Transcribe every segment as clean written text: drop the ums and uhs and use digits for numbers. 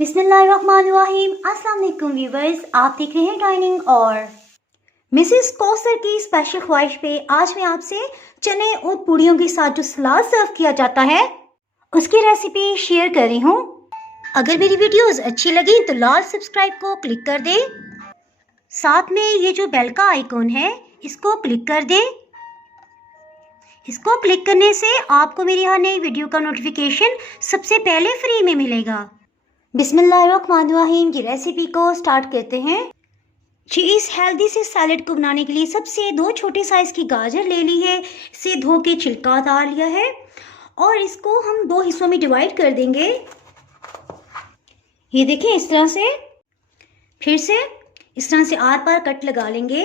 बिस्मिल्लाहिर्रहमानिर्रहीम। अस्सलाम वालेकुम व्यूवर्स, आप देख रहे हैं डाइनिंग और मिसेस कौसर की स्पेशल ख्वाहिश पे आज मैं आपसे चने और पूड़ियों के साथ जो सलाद सर्व किया जाता है उसकी रेसिपी शेयर कर रही हूँ। अगर मेरी वीडियोस अच्छी लगी तो लाल सब्सक्राइब को क्लिक कर दे, साथ में ये जो बेल का आइकॉन है इसको क्लिक कर दे। इसको क्लिक करने से आपको मेरी हर नई वीडियो का नोटिफिकेशन सबसे पहले फ्री में मिलेगा। बिस्मिल्लाहिर्रहमानिर्रहीम की रेसिपी को स्टार्ट करते हैं। जी, इस हेल्दी से सैलेड को बनाने के लिए सबसे 2 छोटे साइज की गाजर ले ली है, इसे धो के छिलका उतार लिया है और इसको हम 2 हिस्सों में डिवाइड कर देंगे। ये देखें, इस तरह से फिर से इस तरह से आर पार कट लगा लेंगे।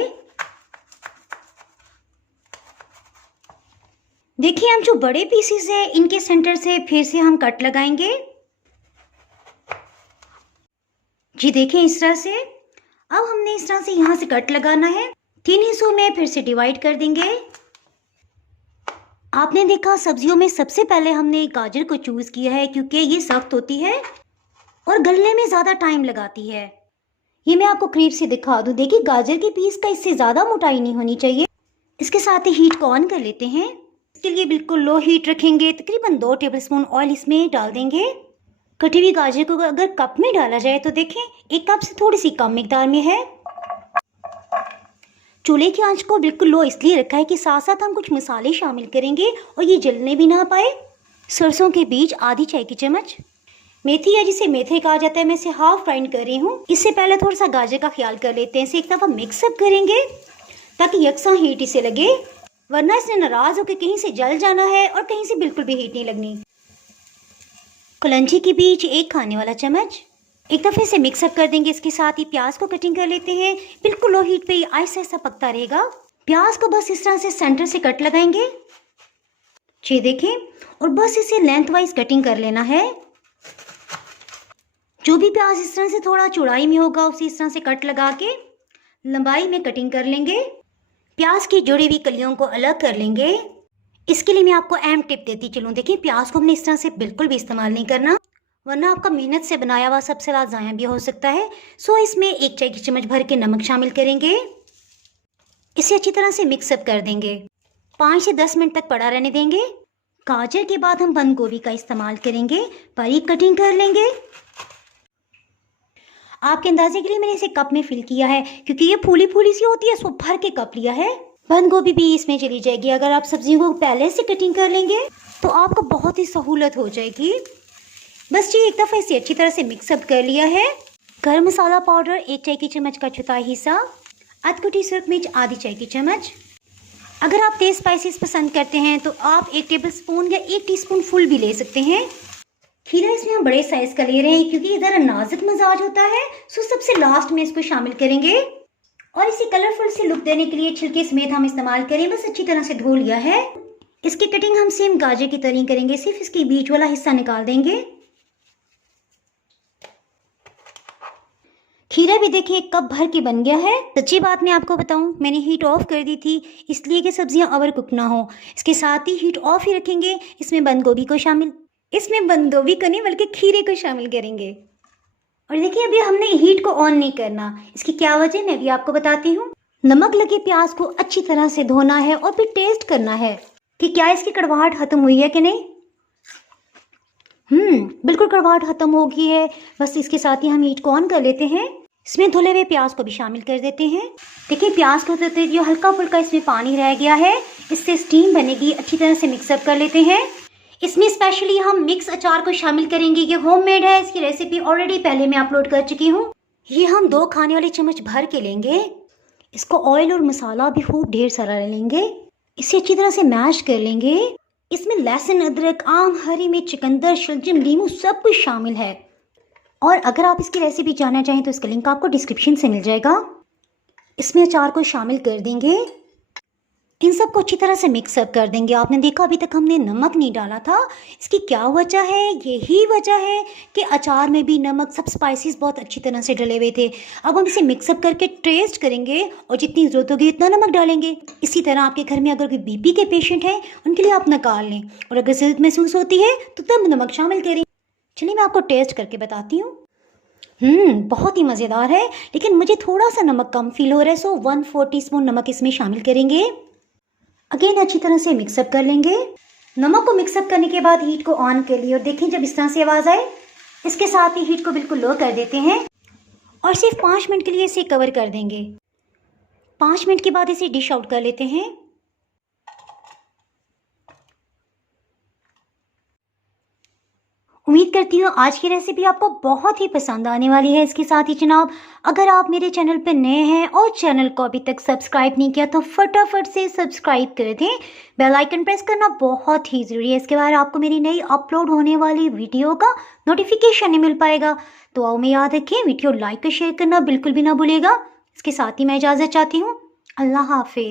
देखिए, हम जो बड़े पीसेस है इनके सेंटर से फिर से हम कट लगाएंगे। जी देखें, इस तरह से अब हमने इस तरह से यहाँ से कट लगाना है। 3 हिस्सों में फिर से डिवाइड कर देंगे। आपने देखा, सब्जियों में सबसे पहले हमने गाजर को चूज किया है क्योंकि ये सख्त होती है और गलने में ज़्यादा टाइम लगाती है। ये मैं आपको करीब से दिखा दूँ। देखिए, गाजर के पीस का इससे ज़्यादा मोटाई नहीं होनी चाहिए। इसके साथ ही हीट को ऑन कर लेते हैं। इसके लिए बिल्कुल लो हीट रखेंगे। तकरीबन 2 टेबलस्पून ऑयल इसमें डाल देंगे। कटी हुई गाजर को अगर कप में डाला जाए तो देखें 1 कप से थोड़ी सी कम मिकदार में है। चूल्हे की आंच को बिल्कुल लो इसलिए रखा है कि साथ साथ हम कुछ मसाले शामिल करेंगे और ये जलने भी ना पाए। सरसों के बीज आधी चाय की चम्मच, मेथी या जिसे मेथे कहा जाता है, मैं इसे हाफ ग्राइंड कर रही हूँ। इससे पहले थोड़ा सा गाजर का ख्याल कर लेते हैं। इसे एक दफ़ा मिक्सअप करेंगे ताकि यकसा हीट इसे लगे, वरना इसने नाराज होकर कहीं से जल जाना है और कहीं से बिल्कुल भी हीट नहीं लगनी। कलंजी के बीज 1 खाने वाला चम्मच, एक दफ़े से मिक्सअप कर देंगे। इसके साथ ही प्याज को कटिंग कर लेते हैं। बिल्कुल लो हीट पे ये आहिस्ता आहिस्ता पकता रहेगा। प्याज को बस इस तरह से सेंटर से कट लगाएंगे। ये देखें, और बस इसे लेंथ वाइज कटिंग कर लेना है। जो भी प्याज इस तरह से थोड़ा चौड़ाई में होगा उसे इस तरह से कट लगा के लंबाई में कटिंग कर लेंगे। प्याज की जुड़ी हुई कलियों को अलग कर लेंगे। इसके लिए मैं आपको अहम टिप देती चलूँ। देखिए, प्याज को हमने इस तरह से बिल्कुल भी इस्तेमाल नहीं करना, वरना आपका मेहनत से बनाया हुआ सब सलाद ज़ाया भी हो सकता है। सो इसमें 1 चाय की चम्मच भर के नमक शामिल करेंगे। इसे अच्छी तरह से मिक्सअप कर देंगे। 5 से 10 मिनट तक पड़ा रहने देंगे। गाजर के बाद हम बंद गोभी का इस्तेमाल करेंगे। बारीक कटिंग कर लेंगे। आपके अंदाजे के लिए मैंने इसे कप में फिल किया है क्योंकि ये फूली फूली सी होती है, सो भर के कप लिया है। बंद गोभी भी इसमें चली जाएगी। अगर आप सब्जियों को पहले से कटिंग कर लेंगे तो आपको बहुत ही सहूलत हो जाएगी। बस ये एक दफ़ा इसे अच्छी तरह से मिक्सअप कर लिया है। गरम मसाला पाउडर 1 चाय की चम्मच का चौथाई हिस्सा, अधकुटी सुरख मिर्च आधी चाय की चम्मच। अगर आप तेज़ स्पाइसेस पसंद करते हैं तो आप 1 टेबलस्पून या 1 टीस्पून फुल भी ले सकते हैं। खीरा इसमें हम बड़े साइज का ले रहे हैं क्योंकि इधर नाजुक मजाज होता है, सो सबसे लास्ट में इसको शामिल करेंगे और इसे कलरफुल से लुक देने के लिए छिलके समेत हम इस्तेमाल करें। बस अच्छी तरह से धो लिया है। इसकी कटिंग हम सेम गाजर की तरह करेंगे, सिर्फ इसके बीच वाला हिस्सा निकाल देंगे। खीरा भी देखिए 1 कप भर के बन गया है। सच्ची बात मैं आपको बताऊं, मैंने हीट ऑफ कर दी थी इसलिए कि सब्जियां ओवर कुक ना हो। इसके साथ ही हीट ऑफ ही रखेंगे। इसमें बंद गोभी को नहीं बल्कि खीरे को शामिल करेंगे। और देखिए, अभी हमने हीट को ऑन नहीं करना। इसकी क्या वजह मैं भी आपको बताती हूँ। नमक लगे प्याज को अच्छी तरह से धोना है और फिर टेस्ट करना है कि क्या इसकी कड़वाहट खत्म हुई है कि नहीं। बिल्कुल कड़वाहट खत्म हो गई है। बस इसके साथ ही हम हीट को ऑन कर लेते हैं। इसमें धुले हुए प्याज को भी शामिल कर देते हैं। देखिए, प्याज को धोते जो हल्का फुल्का इसमें पानी रह गया है, इससे स्टीम बनेगी। अच्छी तरह से मिक्सअप कर लेते हैं। इसमें स्पेशली हम मिक्स अचार को शामिल करेंगे। ये होममेड है। इसकी रेसिपी ऑलरेडी पहले मैं अपलोड कर चुकी हूँ। ये हम 2 खाने वाले चम्मच भर के लेंगे। इसको ऑयल और मसाला भी खूब ढेर सारा लेंगे। इसे अच्छी तरह से मैश कर लेंगे। इसमें लहसुन, अदरक, आम, हरी मिर्च, चुकंदर, शलजम, लीमू सब कुछ शामिल है। और अगर आप इसकी रेसिपी जानना चाहें तो इसका लिंक आपको डिस्क्रिप्शन से मिल जाएगा। इसमें अचार को शामिल कर देंगे। इन सबको अच्छी तरह से मिक्सअप कर देंगे। आपने देखा अभी तक हमने नमक नहीं डाला था। इसकी क्या वजह है? यही वजह है कि अचार में भी नमक, सब स्पाइसेस बहुत अच्छी तरह से डले हुए थे। अब हम इसे मिक्सअप करके टेस्ट करेंगे और जितनी ज़रूरत होगी इतना नमक डालेंगे। इसी तरह आपके घर में अगर कोई बीपी के पेशेंट हैं उनके लिए आप निकाल लें और अगर ज़रूरत महसूस होती है तो तब नमक शामिल करें। चलिए मैं आपको टेस्ट करके बताती हूँ। बहुत ही मज़ेदार है, लेकिन मुझे थोड़ा सा नमक कम फील हो रहा है, सो 1/4 टीस्पून नमक इसमें शामिल करेंगे। अगेन अच्छी तरह से मिक्सअप कर लेंगे। नमक को मिक्सअप करने के बाद हीट को ऑन कर लिए और देखें जब इस तरह से आवाज़ आए, इसके साथ ही हीट को बिल्कुल लो कर देते हैं और सिर्फ 5 मिनट के लिए इसे कवर कर देंगे। 5 मिनट के बाद इसे डिश आउट कर लेते हैं। उम्मीद करती हूँ आज की रेसिपी आपको बहुत ही पसंद आने वाली है। इसके साथ ही जनाब, अगर आप मेरे चैनल पर नए हैं और चैनल को अभी तक सब्सक्राइब नहीं किया तो फटाफट से सब्सक्राइब कर दें। बेल आइकन प्रेस करना बहुत ही ज़रूरी है, इसके बाद आपको मेरी नई अपलोड होने वाली वीडियो का नोटिफिकेशन नहीं मिल पाएगा। तो आओ में याद रखें, वीडियो लाइक और शेयर करना बिल्कुल भी ना भूलिएगा। इसके साथ ही मैं इजाज़त चाहती हूँ। अल्लाह हाफिज़।